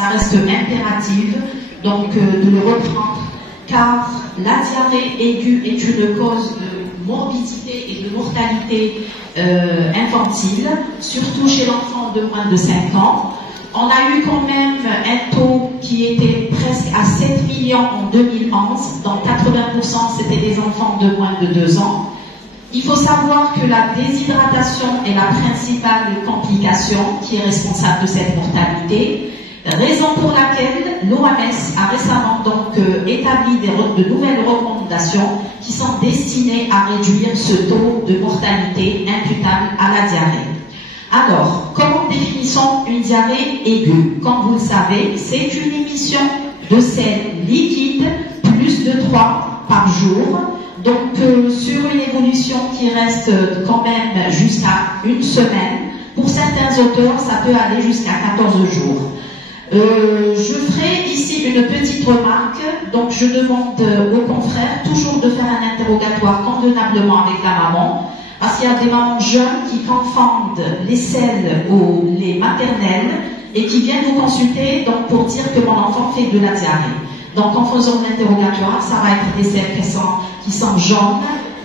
ça reste impératif donc de le reprendre, car la diarrhée aiguë est une cause de morbidité et de mortalité infantile, surtout chez l'enfant de moins de 5 ans. On a eu quand même un taux qui était presque à 7 millions en 2011, donc 80% c'était des enfants de moins de 2 ans. Il faut savoir que la déshydratation est la principale complication qui est responsable de cette mortalité, raison pour laquelle l'OMS a récemment donc établi de nouvelles recommandations qui sont destinées à réduire ce taux de mortalité imputable à la diarrhée. Alors, comment définissons une diarrhée aiguë? Comme vous le savez, c'est une émission de sel liquide plus de 3 par jour. Donc, sur une évolution qui reste quand même jusqu'à 1 semaine. Pour certains auteurs, ça peut aller jusqu'à 14 jours. Je ferai ici une petite remarque. Donc, je demande aux confrères toujours de faire un interrogatoire convenablement avec la maman. Parce qu'il y a des mamans jeunes qui confondent les selles ou les maternelles et qui viennent vous consulter donc, pour dire que mon enfant fait de la diarrhée. Donc en faisant l'interrogatoire, ça va être des selles qui sont jaunes,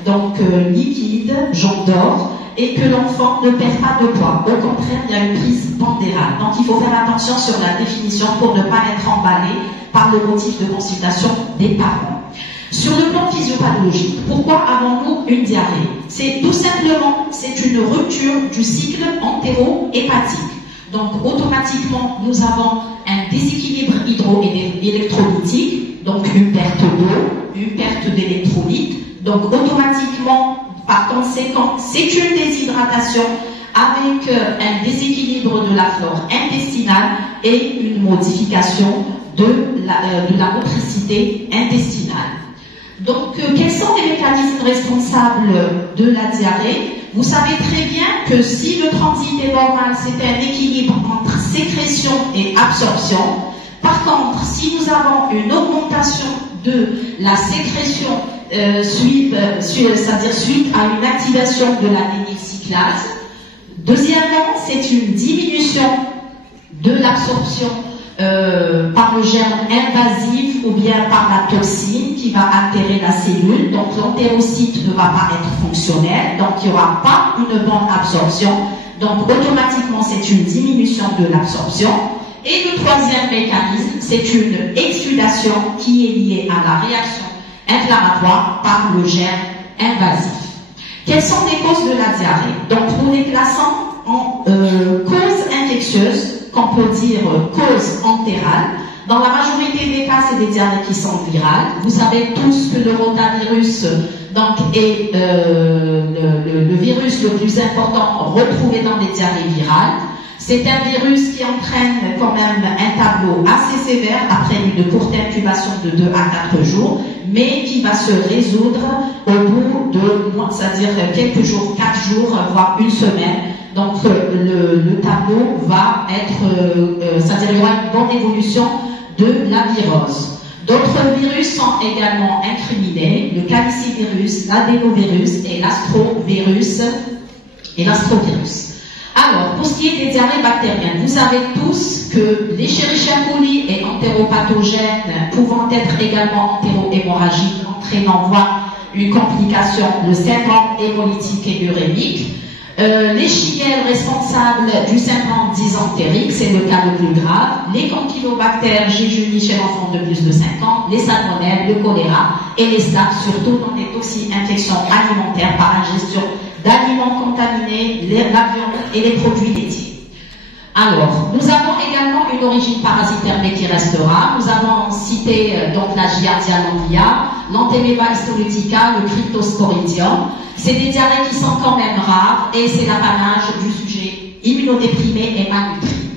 donc liquides, jaune d'or, et que l'enfant ne perd pas de poids. Au contraire, il y a une prise pondérale. Donc il faut faire attention sur la définition pour ne pas être emballé par le motif de consultation des parents. Sur le plan physiopathologique, pourquoi avons-nous une diarrhée? C'est tout simplement, c'est une rupture du cycle entéro-hépatique. Donc automatiquement, nous avons un déséquilibre hydroélectrolytique, donc une perte d'eau, une perte d'électrolytes. Donc automatiquement, par conséquent, c'est une déshydratation avec un déséquilibre de la flore intestinale et une modification de la motricité intestinale. Donc, quels sont les mécanismes responsables de la diarrhée? Vous savez très bien que si le transit est normal, c'est un équilibre entre sécrétion et absorption. Par contre, si nous avons une augmentation de la sécrétion c'est-à-dire suite à une activation de la dénylcyclase, deuxièmement, c'est une diminution de l'absorption par le germe invasif ou bien par la toxine qui va altérer la cellule. Donc l'entérocyte ne va pas être fonctionnel, donc il n'y aura pas une bonne absorption. Donc automatiquement c'est une diminution de l'absorption. Et le troisième mécanisme, c'est une exsudation qui est liée à la réaction inflammatoire par le germe invasif. Quelles sont les causes de la diarrhée? Donc nous les classons en causes infectieuses, qu'on peut dire cause entérale. Dans la majorité des cas, c'est des diarrhées qui sont virales. Vous savez tous que le rotavirus donc, est le virus le plus important retrouvé dans les diarrhées virales. C'est un virus qui entraîne quand même un tableau assez sévère après une courte incubation de 2 à 4 jours, mais qui va se résoudre au bout de, c'est-à-dire quelques jours, 4 jours, voire 1 semaine. Donc le tableau va être, c'est-à-dire il y aura une bonne évolution de la virose. D'autres virus sont également incriminés, le calicivirus, l'adénovirus et l'astrovirus Alors, pour ce qui est des diarrhées bactériennes, vous savez tous que l'Escherichia coli est entéropathogène, pouvant être également entérohémorragique, entraînant voire une complication, le syndrome hémolytique et urémique. Les shigelles responsables du syndrome dysentérique, c'est le cas le plus grave. Les campylobactères jejuni chez l'enfant de plus de 5 ans, les salmonelles, le choléra et les staph, surtout dans les toxi-infections alimentaires par ingestion d'aliments contaminés, la viande et les produits laitiers. Alors, nous avons également une origine parasitaire mais qui restera. Nous avons cité donc la Giardia lamblia, l'Anthemeba histolytica, le Cryptosporidium. C'est des diarrhées qui sont quand même rares et c'est l'apanage du sujet immunodéprimé et malnutri.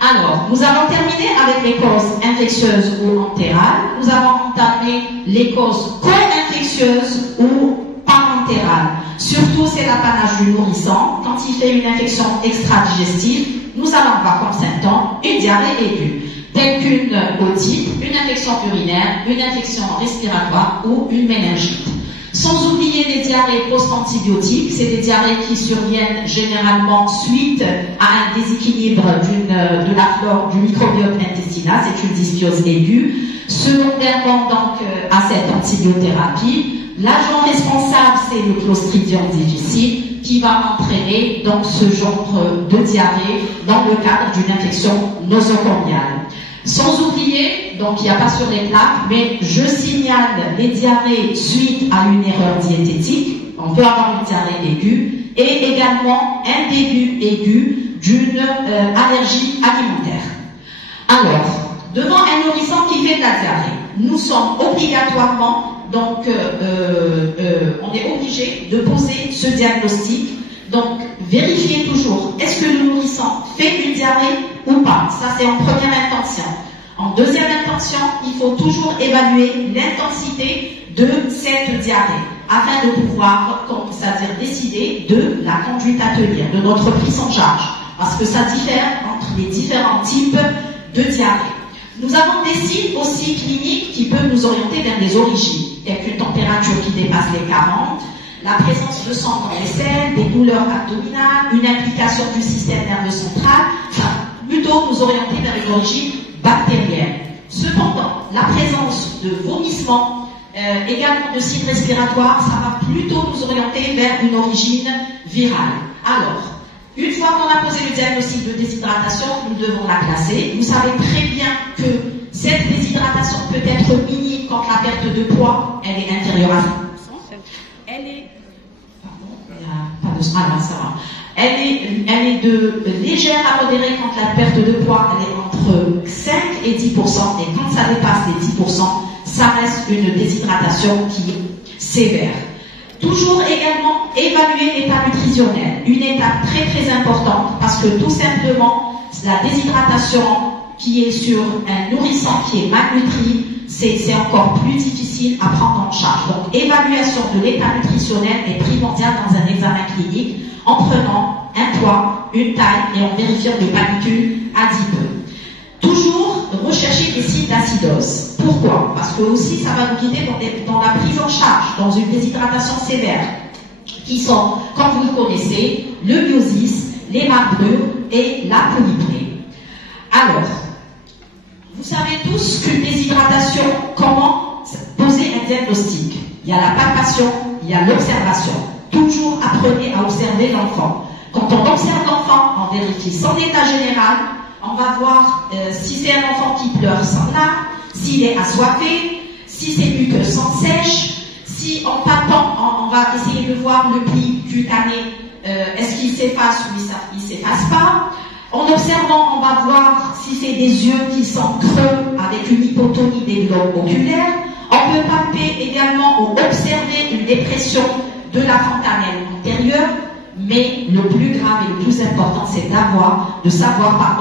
Alors, nous avons terminé avec les causes infectieuses ou entérales. Nous avons entamé les causes co-infectieuses ou parentérales. Surtout, c'est l'apanage du nourrisson. Quand il fait une infection extra-digestive, nous allons voir comme symptôme une diarrhée aiguë, telle qu'une otite, une infection urinaire, une infection respiratoire ou une méningite. Sans oublier les diarrhées post-antibiotiques, c'est des diarrhées qui surviennent généralement suite à un déséquilibre de la flore du microbiote intestinal, c'est une dysbiose aiguë, secondairement donc à cette antibiothérapie. L'agent responsable, c'est le Clostridium difficile qui va entraîner donc ce genre de diarrhée dans le cadre d'une infection nosocomiale. Sans oublier, donc il n'y a pas sur les plaques, mais je signale les diarrhées suite à une erreur diététique. On peut avoir une diarrhée aiguë et également un début aigu d'une allergie alimentaire. Alors, devant un nourrisson qui fait de la diarrhée, nous sommes obligatoirement, donc on est obligé de poser ce diagnostic. Donc, vérifiez toujours, est-ce que le nourrisson fait une diarrhée ou pas? Ça, c'est en première intention. En deuxième intention, il faut toujours évaluer l'intensité de cette diarrhée afin de pouvoir, c'est-à-dire décider de la conduite à tenir, de notre prise en charge, parce que ça diffère entre les différents types de diarrhée. Nous avons des signes aussi cliniques qui peuvent nous orienter vers des origines, telles qu'une température qui dépasse les 40, la présence de sang dans les selles, des douleurs abdominales, une implication du système nerveux central, enfin, plutôt nous orienter vers une origine bactérienne. Cependant, la présence de vomissements, également de signes respiratoires, ça va plutôt nous orienter vers une origine virale. Alors, une fois qu'on a posé le diagnostic de déshydratation, nous devons la classer. Vous savez très bien que cette déshydratation peut être minime quand la perte de poids elle est inférieure à 5%. Elle est, elle est de légère à modérée quand la perte de poids elle est entre 5 et 10%, et quand ça dépasse les 10%, ça reste une déshydratation qui est sévère. Toujours également évaluer l'état nutritionnel, une étape très très importante parce que tout simplement la déshydratation qui est sur un nourrisson qui est malnutri, c'est encore plus difficile à prendre en charge. Donc évaluation de l'état nutritionnel est primordiale dans un examen clinique en prenant un poids, une taille et en vérifiant le pallicule adipeux. Toujours rechercher des signes d'acidose. Pourquoi? Parce que aussi ça va nous guider dans la prise en charge, dans une déshydratation sévère, qui sont, comme vous le connaissez, le myosis, les marbrures et la polyprée. Alors, vous savez tous qu'une déshydratation, comment poser un diagnostic? Il y a la palpation, il y a l'observation. Toujours apprenez à observer l'enfant. Quand on observe l'enfant, on vérifie son état général. On va voir si c'est un enfant qui pleure sans larmes, s'il est assoiffé, si ses muqueuses sont sèches, si en palpant, on va essayer de voir le pli cutané, est-ce qu'il s'efface ou il ne s'efface pas. En observant, on va voir si c'est des yeux qui sont creux avec une hypotonie des globes oculaires. On peut palper également ou observer une dépression de la fontanelle antérieure, mais le plus grave et le plus important, c'est de savoir,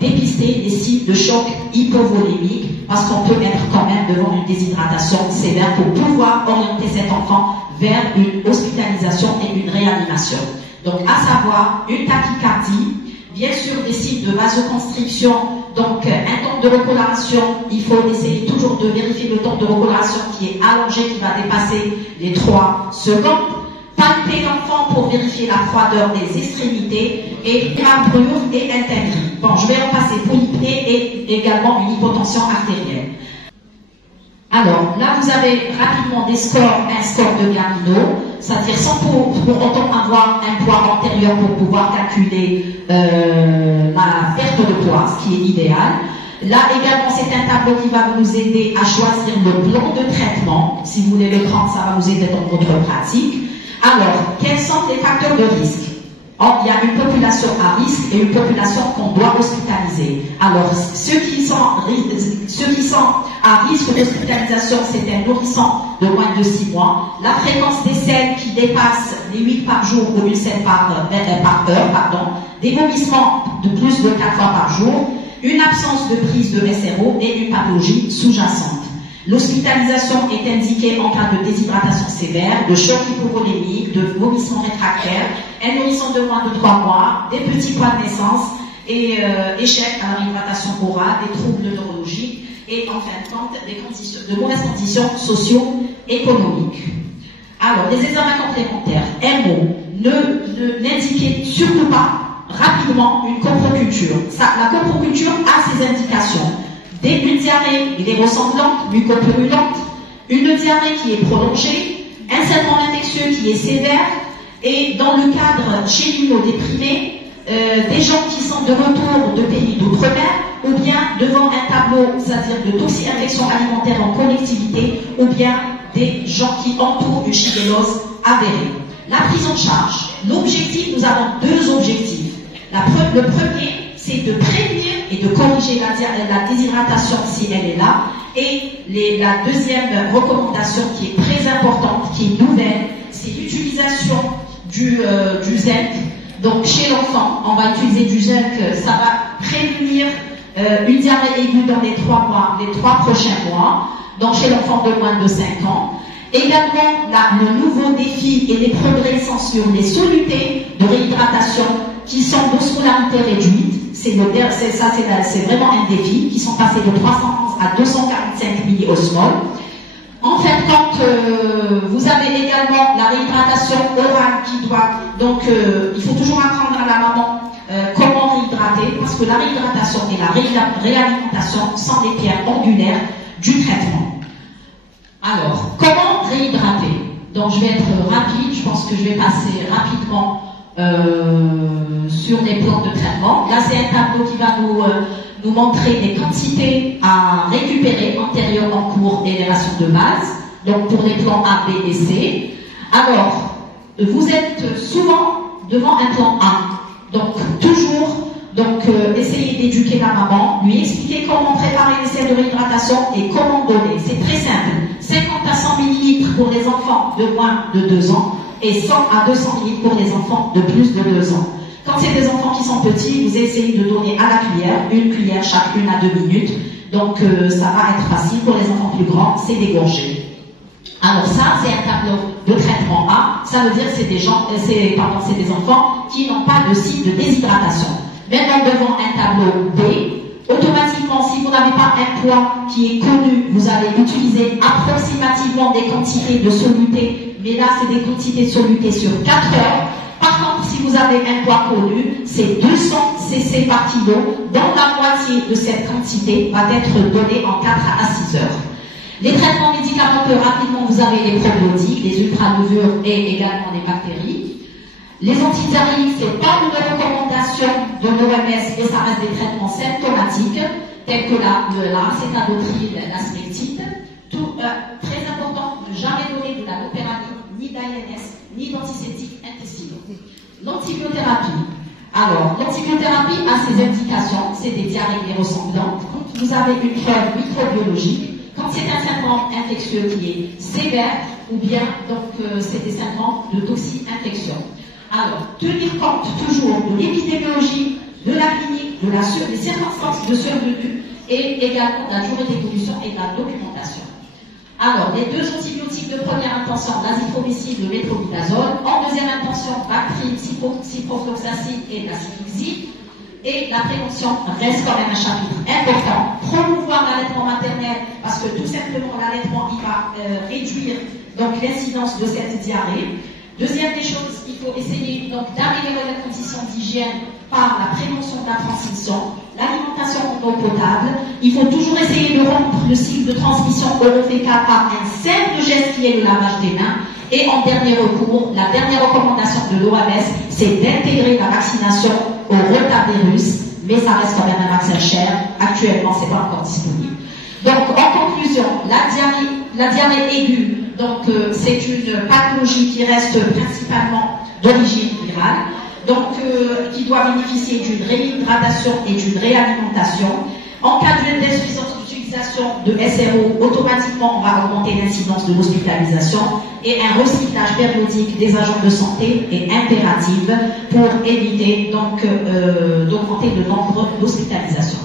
dépister les signes de choc hypovolémique, parce qu'on peut être quand même devant une déshydratation sévère pour pouvoir orienter cet enfant vers une hospitalisation et une réanimation. Donc, à savoir, une tachycardie, bien sûr des signes de vasoconstriction, donc un temps de recoloration, il faut essayer toujours de vérifier le temps de recoloration qui est allongé, qui va dépasser les 3 secondes. Palper l'enfant pour vérifier la froideur des extrémités et marbrure et intégrie. Bon, je vais en passer polyprée et également une hypotension artérielle. Alors, là, vous avez rapidement des scores, un score de Gamino, c'est-à-dire sans pour autant avoir un poids antérieur pour pouvoir calculer la perte de poids, ce qui est idéal. Là également, c'est un tableau qui va nous aider à choisir le plan de traitement. Si vous voulez le prendre, ça va vous aider dans votre pratique. Alors, quels sont les facteurs de risque? Il y a une population à risque et une population qu'on doit hospitaliser. Alors, ceux qui sont à risque d'hospitalisation, c'est un nourrisson de moins de 6 mois. La fréquence des selles qui dépasse les 8 par jour ou une selle par heure, des vomissements de plus de 4 fois par jour, une absence de prise de SRO et une pathologie sous-jacente. L'hospitalisation est indiquée en cas de déshydratation sévère, de choc hypovolémique, de vomissement réfractaire, un nourrisson de moins de 3 mois, des petits poids de naissance et échec à la réhydratation orale, des troubles neurologiques et en fin de compte de mauvaises conditions socio-économiques. Alors, les examens complémentaires, un mot, n'indiquez surtout pas rapidement une coproculture. La coproculture a ses indications. Une diarrhée, elle est ressemblante, mucopurulente, une diarrhée qui est prolongée, un syndrome infectieux qui est sévère, et dans le cadre chez l'immunodéprimé, des gens qui sont de retour de pays d'outre-mer, ou bien devant un tableau, c'est-à-dire de toxi-infection alimentaire en collectivité, ou bien des gens qui entourent une shigellose avérée. La prise en charge. L'objectif, nous avons deux objectifs. Le premier, c'est de prévenir et de corriger la déshydratation si elle est là. Et la deuxième recommandation qui est très importante, qui est nouvelle, c'est l'utilisation du zinc. Donc chez l'enfant, on va utiliser du zinc, ça va prévenir une diarrhée aiguë dans les 3 prochains mois, donc chez l'enfant de moins de 5 ans. Également, le nouveau défi et les progrès sont sur les solutés de réhydratation qui sont d'osmolarité réduite. C'est vraiment un défi, qui sont passés de 311 à 245 milliosmoles. En fait, quand vous avez également la réhydratation orale qui doit... Donc, il faut toujours apprendre à la maman comment réhydrater, parce que la réhydratation et la réalimentation sont les pierres angulaires du traitement. Alors, comment réhydrater? Donc, je vais être rapide, je pense que je vais passer rapidement sur les plans de traitement. Là, c'est un tableau qui va nous montrer les quantités à récupérer antérieures, en cours et les rations de base, donc pour les plans A, B et C. Alors, vous êtes souvent devant un plan A, donc toujours essayez d'éduquer la maman, lui expliquer comment préparer les selles de réhydratation et comment donner. C'est très simple, 50 à 100 ml pour les enfants de moins de 2 ans et 100 à 200 ml pour les enfants de plus de 2 ans. Quand c'est des enfants qui sont petits, vous essayez de donner à la cuillère, une cuillère chaque 1 à 2 minutes. Donc ça va être facile. Pour les enfants plus grands, c'est d'égorger. Alors ça, c'est un tableau de traitement A. Ça veut dire que c'est des enfants qui n'ont pas de signe de déshydratation. Maintenant, devant un tableau B, automatiquement, si vous n'avez pas un poids qui est connu, vous allez utiliser approximativement des quantités de soluté, mais là, c'est des quantités de soluté sur 4 heures. Par contre, si vous avez un poids connu, c'est 200 cc par kilo, dont la moitié de cette quantité va être donnée en 4 à 6 heures. Les traitements médicamenteux, rapidement, vous avez les probiotiques, les ultralevures et également les bactéries. Les antidiarrhéiques, ce n'est pas une recommandation de l'OMS, mais ça reste des traitements symptomatiques, tels que l'acétalotril, la smectite. Très important, ne jamais donner de la loperamide, ni d'ANS, ni d'antiseptiques intestinaux. L'antibiothérapie. Alors, l'antibiothérapie a ses indications, c'est des diarrhées ressemblantes. Quand vous avez une preuve microbiologique, quand c'est un syndrome infectieux qui est sévère, ou bien c'est des syndromes de toxi-infection. Alors, tenir compte toujours de l'épidémiologie, de la clinique, des circonstances de survenue et également de la durée d'évolution et de la documentation. Alors, les 2 antibiotiques de première intention, l'azithromycine, le métronidazole. En deuxième intention, Bactrim, ciprofloxacine et la cifloxime. Et la prévention reste quand même un chapitre important. Promouvoir l'allaitement maternel, parce que tout simplement l'allaitement, il va réduire l'incidence de cette diarrhée. Deuxième des choses, il faut essayer d'améliorer les conditions d'hygiène par la prévention de la transmission, l'alimentation en eau potable. Il faut toujours essayer de rompre le cycle de transmission orophécale par un simple geste qui est le lavage des mains. Et en dernier recours, la dernière recommandation de l'OMS, c'est d'intégrer la vaccination au rotavirus, mais ça reste quand même un vaccin cher. Actuellement, ce n'est pas encore disponible. Donc, en conclusion, la diarrhée aiguë, c'est une pathologie qui reste principalement d'origine virale, qui doit bénéficier d'une réhydratation et d'une réalimentation. En cas d'insuffisance d'utilisation de SRO, automatiquement, on va augmenter l'incidence de l'hospitalisation et un recyclage périodique des agents de santé est impératif pour éviter d'augmenter le nombre d'hospitalisations.